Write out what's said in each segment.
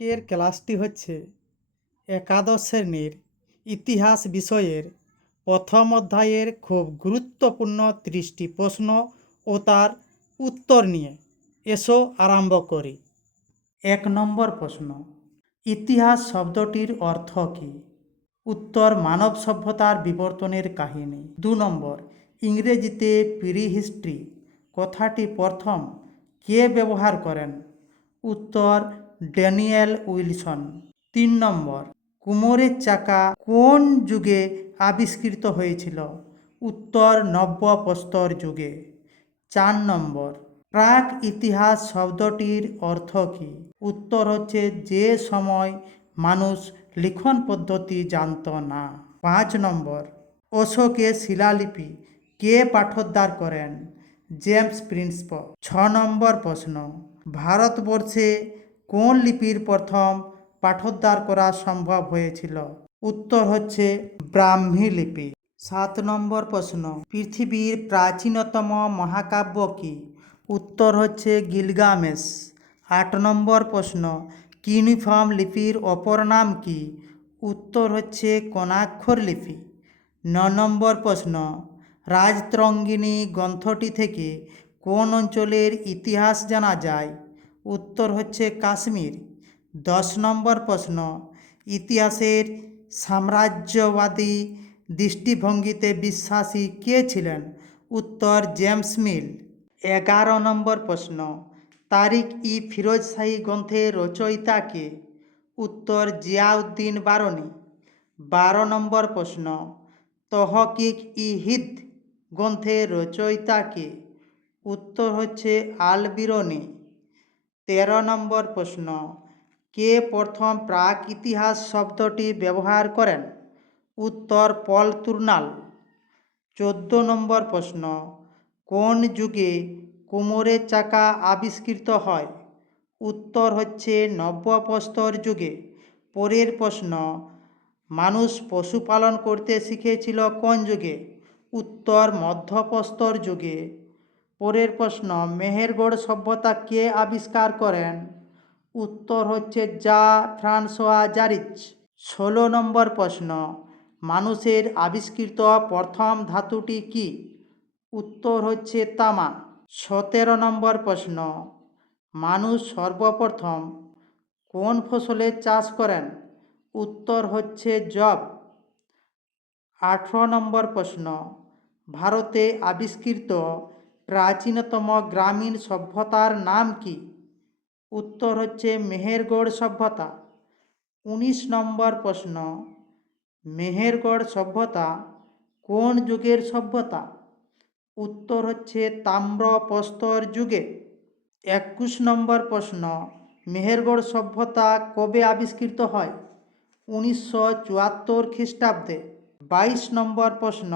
আজকের ক্লাসটি হচ্ছে একাদশ শ্রেণীর ইতিহাস বিষয়ের প্রথম অধ্যায়ের খুব গুরুত্বপূর্ণ 30টি প্রশ্ন ও তার উত্তর নিয়ে। এসো আরম্ভ করি। 1 নম্বর প্রশ্ন, ইতিহাস শব্দটির অর্থ কী? উত্তর, মানব সভ্যতার বিবর্তনের কাহিনী। 2 নম্বর, ইংরেজিতে প্রিহিস্ট্রি কথাটি প্রথম কে ব্যবহার করেন? উত্তর, ড্যানিয়েল উইলসন। 3 নম্বর, কুমোরের চাকা কোন যুগে আবিষ্কৃত হয়েছিল? উত্তর, নব্য প্রস্তর যুগে। 4 নম্বর, প্রাক ইতিহাস শব্দটির অর্থ কী? উত্তর হচ্ছে যে সময় মানুষ লিখন পদ্ধতি জানত না। 5 নম্বর, অশোকের শিলালিপি কে পাঠোদ্ধার করেন? জেমস প্রিন্সপ। 6 নম্বর প্রশ্ন, ভারতবর্ষে কোন লিপির প্রথম পাঠোদ্ধার করা সম্ভব হয়েছিল? উত্তর হচ্ছে ব্রাহ্মী লিপি। 7 নম্বর প্রশ্ন, পৃথিবীর প্রাচীনতম মহাকাব্য কী? উত্তর হচ্ছে গিলগামেশ। 8 নম্বর প্রশ্ন, কিউনিফর্ম লিপির অপর নাম কী? উত্তর হচ্ছে কোণাক্ষর লিপি। 9 নম্বর প্রশ্ন, রাজতরঙ্গিনী গ্রন্থটি থেকে কোন অঞ্চলের ইতিহাস জানা যায়? উত্তর হচ্ছে কাশ্মীর। 10 নম্বর প্রশ্ন, ইতিহাসের সাম্রাজ্যবাদী দৃষ্টিভঙ্গিতে বিশ্বাসী কে ছিলেন? উত্তর, জেমস মিল। 11 নম্বর প্রশ্ন, তারিখ-ই ফিরোজ শাহী গ্রন্থের রচয়িতা কে? উত্তর, জিয়াউদ্দিন বারনী। 12 নম্বর প্রশ্ন, তহকিক-ই-হিন্দ গ্রন্থের রচয়িতা কে? উত্তর হচ্ছে আল বিরুনি। 13 নম্বর প্রশ্ন, কে প্রথম প্রাক ইতিহাস শব্দটি ব্যবহার করেন? উত্তর, পল তুর্নাল। 14 নম্বর প্রশ্ন, কোন যুগে কুমোরের চাকা আবিষ্কৃত হয়? উত্তর হচ্ছে নব্য প্রস্তর যুগে। পরের প্রশ্ন, মানুষ পশুপালন করতে শিখেছিল কোন যুগে? উত্তর, মধ্যপ্রস্তর যুগে। পরের প্রশ্ন, মেহেরগড় সভ্যতা কে আবিষ্কার করেন? উত্তর হচ্ছে জা ফ্রান্সোয়া জারিচ। 16 নম্বর প্রশ্ন, মানুষের আবিষ্কৃত প্রথম ধাতুটি কি? উত্তর হচ্ছে তামা। 17 নম্বর প্রশ্ন, মানুষ সর্বপ্রথম কোন ফসলের চাষ করেন? উত্তর হচ্ছে যব। 18 নম্বর প্রশ্ন, ভারতে আবিষ্কৃত প্রাচীনতম গ্রামীণ সভ্যতার নাম কি? উত্তর হচ্ছে মেহেরগড় সভ্যতা। 19 নম্বর প্রশ্ন, মেহেরগড় সভ্যতা কোন যুগের সভ্যতা? উত্তর হচ্ছে তাম্র প্রস্তর যুগে। 21 নম্বর প্রশ্ন, মেহেরগড় সভ্যতা কবে আবিষ্কৃত হয়? 1974 খ্রিস্টাব্দে। 22 নম্বর প্রশ্ন,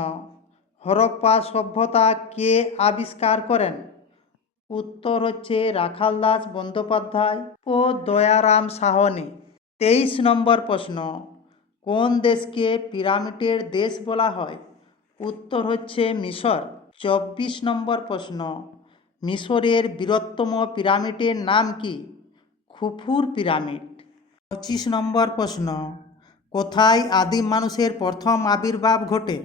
হরপ্পা সভ্যতা কে আবিষ্কার করেন? উত্তর হচ্ছে রাখালদাস বন্দ্যোপাধ্যায় ও দয়ারাম সাহনি। 23 নম্বর প্রশ্ন, কোন দেশকে পিরামিডের দেশ বলা হয়? উত্তর হচ্ছে মিশর। 24 নম্বর প্রশ্ন, মিশরের বৃহত্তম পিরামিডের নাম কি? খুফুর পিরামিড। 25 নম্বর প্রশ্ন, কোথায় আদিম মানুষের প্রথম আবির্ভাব ঘটে?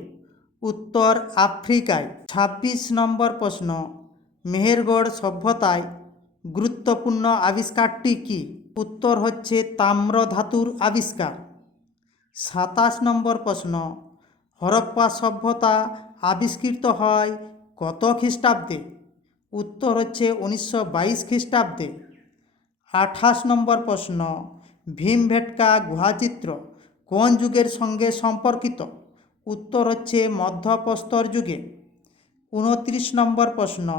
উত্তর, আফ্রিকায়। 26 নম্বর প্রশ্ন, মেহেরগড় সভ্যতায় গুরুত্বপূর্ণ আবিষ্কারটি কি? উত্তর হচ্ছে তাম্র ধাতুর আবিষ্কার। 27 নম্বর প্রশ্ন, হরপ্পা সভ্যতা আবিষ্কৃত হয় কত খ্রিস্টাব্দে? উত্তর হচ্ছে 1922 খ্রিস্টাব্দে। 28 নম্বর প্রশ্ন, ভীমবেটকা গুহাচিত্র কোন যুগের সঙ্গে সম্পর্কিত? উত্তর হচ্ছে মধ্যপ্রস্তর যুগে। 29 নম্বর প্রশ্ন,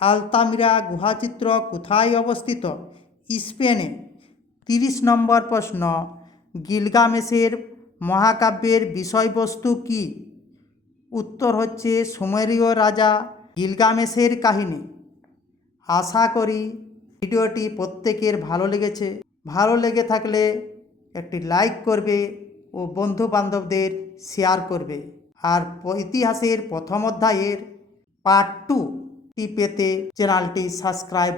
আলতামিরা গুহাচিত্র কোথায় অবস্থিত? স্পেনে। 30 নম্বর প্রশ্ন, গিলগামেশের মহাকাব্যের বিষয়বস্তু কী? উত্তর হচ্ছে সুমেরীয় রাজা গিলগামেশের কাহিনী। আশা করি ভিডিওটি প্রত্যেকের ভালো লেগেছে। ভালো লেগে থাকলে একটি লাইক করবে ও বন্ধু বান্ধবদের শেয়ার করবে। আর ইতিহাসের প্রথম অধ্যায়ের পার্ট 2টি পেতে চ্যানেলটি সাবস্ক্রাইব